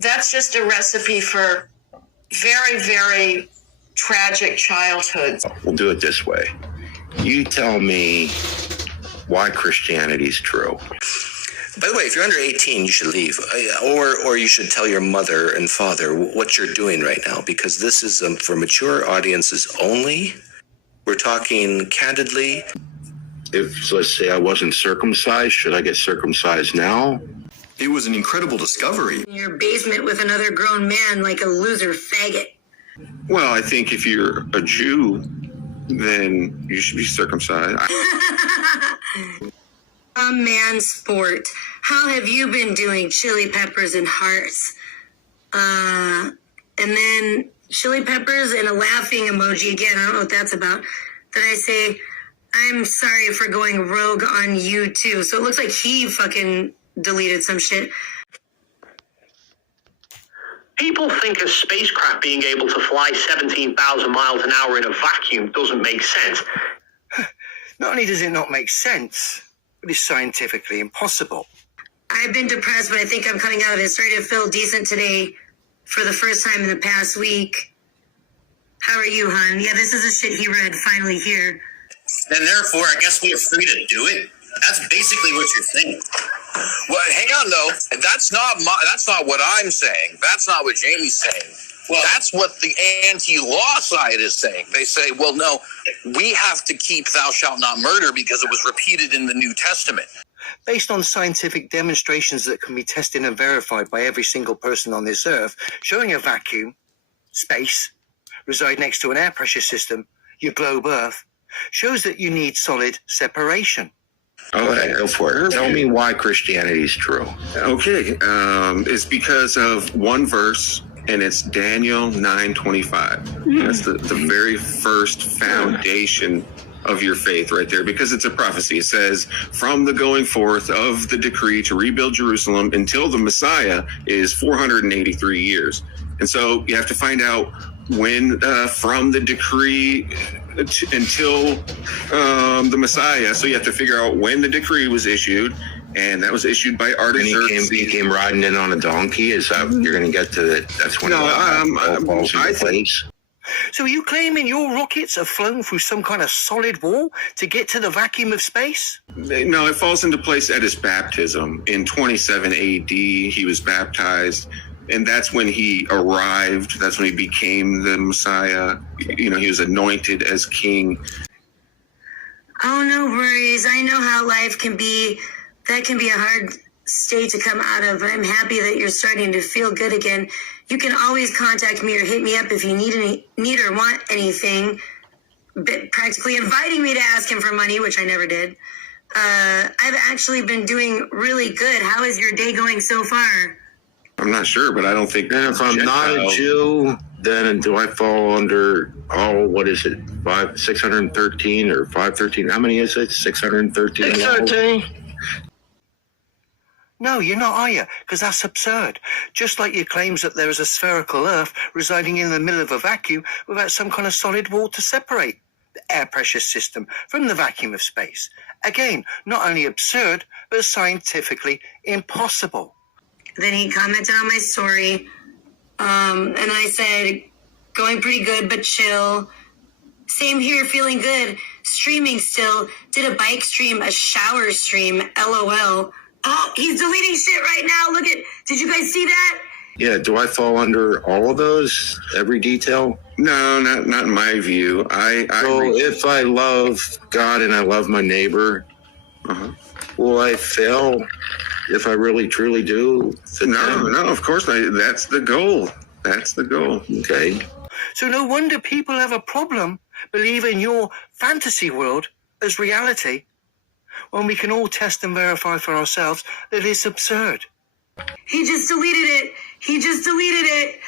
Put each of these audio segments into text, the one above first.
That's just a recipe for very, very tragic childhoods. We'll do it this way. You tell me why Christianity is true. By the way, if you're under 18, you should leave. Or you should tell your mother and father what you're doing right now, because this is for mature audiences only. We're talking candidly. If, let's say, I wasn't circumcised, should I get circumcised now? It was an incredible discovery. In your basement with another grown man like a loser faggot. Well, I think if you're a Jew, then you should be circumcised. A man sport. How have you been doing? Chili peppers and hearts. And then chili peppers and a laughing emoji again. I don't know what that's about. Then I say, I'm sorry for going rogue on you too. So it looks like he fucking deleted some shit. People think a spacecraft being able to fly 17,000 miles an hour in a vacuum doesn't make sense. Not only does it not make sense, but it's scientifically impossible. I've been depressed, but I think I'm coming out of it. Starting to feel decent today for the first time in the past week. How are you, hon? Yeah, this is the shit he read finally here. Then therefore, I guess we are free to do it. That's basically what you're saying. Well, hang on though. That's not what I'm saying. That's not what Jamie's saying. Well, that's what the anti-law side is saying. They say, well, no, we have to keep thou shalt not murder because it was repeated in the New Testament. Based on scientific demonstrations that can be tested and verified by every single person on this earth, showing a vacuum, space, reside next to an air pressure system, your globe Earth, shows that you need solid separation. Okay, go for it. Tell me why Christianity is true. Okay, it's because of one verse, and it's Daniel 9:25. That's the very first foundation of your faith right there, because it's a prophecy. It says, from the going forth of the decree to rebuild Jerusalem until the Messiah is 483 years. And so you have to find out when from the decree until the Messiah. So you have to figure out when the decree was issued, and that was issued by Artaxerxes. And he came riding in on a donkey. Is that you're going to get to it? That's when I think. So are you claiming your rockets have flown through some kind of solid wall to get to the vacuum of space? No, it falls into place at his baptism. In 27 AD, he was baptized. And that's when he arrived. That's when he became the Messiah. You know, he was anointed as king. Oh, no worries. I know how life can be. That can be a hard state to come out of. I'm happy that you're starting to feel good again. You can always contact me or hit me up if you need or want anything. But practically inviting me to ask him for money, which I never did. I've actually been doing really good. How is your day going so far? I'm not sure, but I don't think. And if I'm not a Jew, then do I fall under, what is it, 613 or 513? How many is it? 613? 613. No, you're not, are you? Because that's absurd. Just like your claims that there is a spherical Earth residing in the middle of a vacuum without some kind of solid wall to separate the air pressure system from the vacuum of space. Again, not only absurd, but scientifically impossible. Then he commented on my story, and I said, going pretty good, but chill. Same here, feeling good. Streaming still. Did a bike stream, a shower stream, LOL. Oh, he's deleting shit right now. Look at, did you guys see that? Yeah, do I fall under all of those? Every detail? No, not in my view. If I love God and I love my neighbor, will I fail if I really truly do? No, of course not. That's the goal. That's the goal. Okay. So no wonder people have a problem believing your fantasy world as reality when we can all test and verify for ourselves that it's absurd. He just deleted it. He just deleted it.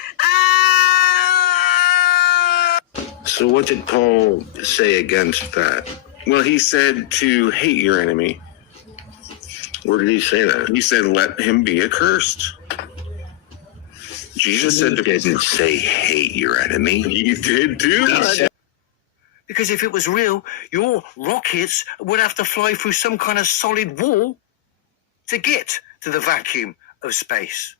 So what did Paul say against that? Well, he said to hate your enemy. Where did he say that? He said, let him be accursed. Jesus said He didn't say hate your enemy. He did too. Because if it was real, your rockets would have to fly through some kind of solid wall to get to the vacuum of space.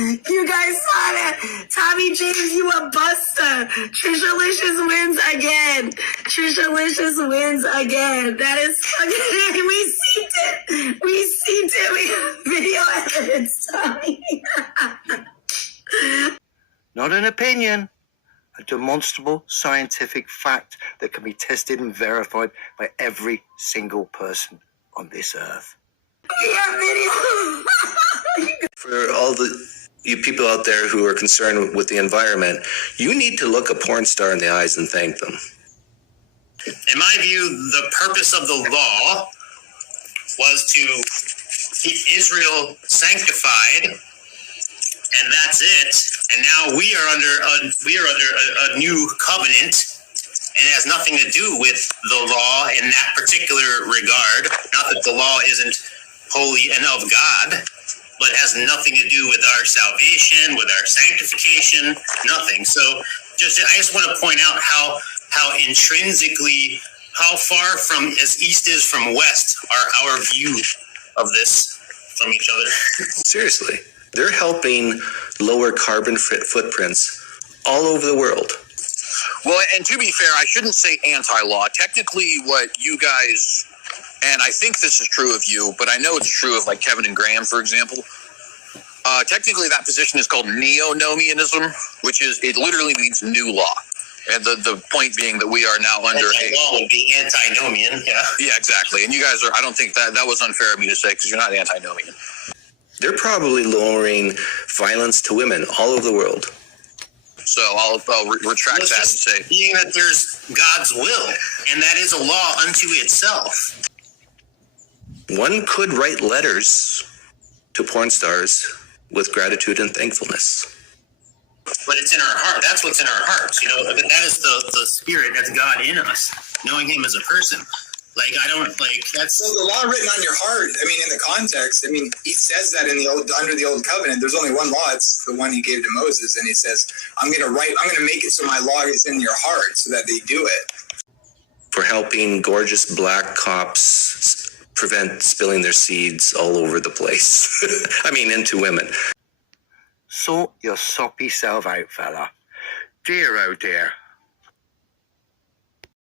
You guys saw that. Tommy James, you a buster. Trisha Licious wins again. Trisha Licious wins again. That is fucking... We seen it. We seen it. We have video evidence, Tommy. Not an opinion. A demonstrable scientific fact that can be tested and verified by every single person on this earth. We have video. For all you people out there who are concerned with the environment, you need to look a porn star in the eyes and thank them. In my view, the purpose of the law was to keep Israel sanctified, and that's it. And now we are under a new covenant, and it has nothing to do with the law in that particular regard. Not that the law isn't holy and of God, but it has nothing to do with our salvation, with our sanctification, nothing. So I just want to point out how intrinsically, how far from as east is from west are our view of this from each other. Seriously, they're helping lower carbon footprints all over the world. Well, and to be fair, I shouldn't say anti-law. Technically, what you guys, and I think this is true of you, but I know it's true of like Kevin and Graham, for example. Technically, that position is called neo-nomianism, which is, it literally means new law. And the point being that we are now under law would be antinomian, yeah. Yeah, exactly. And you guys are, I don't think that was unfair of me to say, because you're not antinomian. They're probably lowering violence to women all over the world. So I'll retract that and say, being that there's God's will, and that is a law unto itself. One could write letters to porn stars with gratitude and thankfulness. But it's in our heart. That's what's in our hearts, you know. But that is the spirit that's God in us, knowing Him as a person. Like, I don't, like, that's... So the law written on your heart, I mean, in the context, I mean, he says that under the old covenant, there's only one law, it's the one he gave to Moses, and he says, I'm going to make it so my law is in your heart, so that they do it. For helping gorgeous black cops prevent spilling their seeds all over the place. I mean, into women. Sort your soppy self out, fella. Dear, oh dear.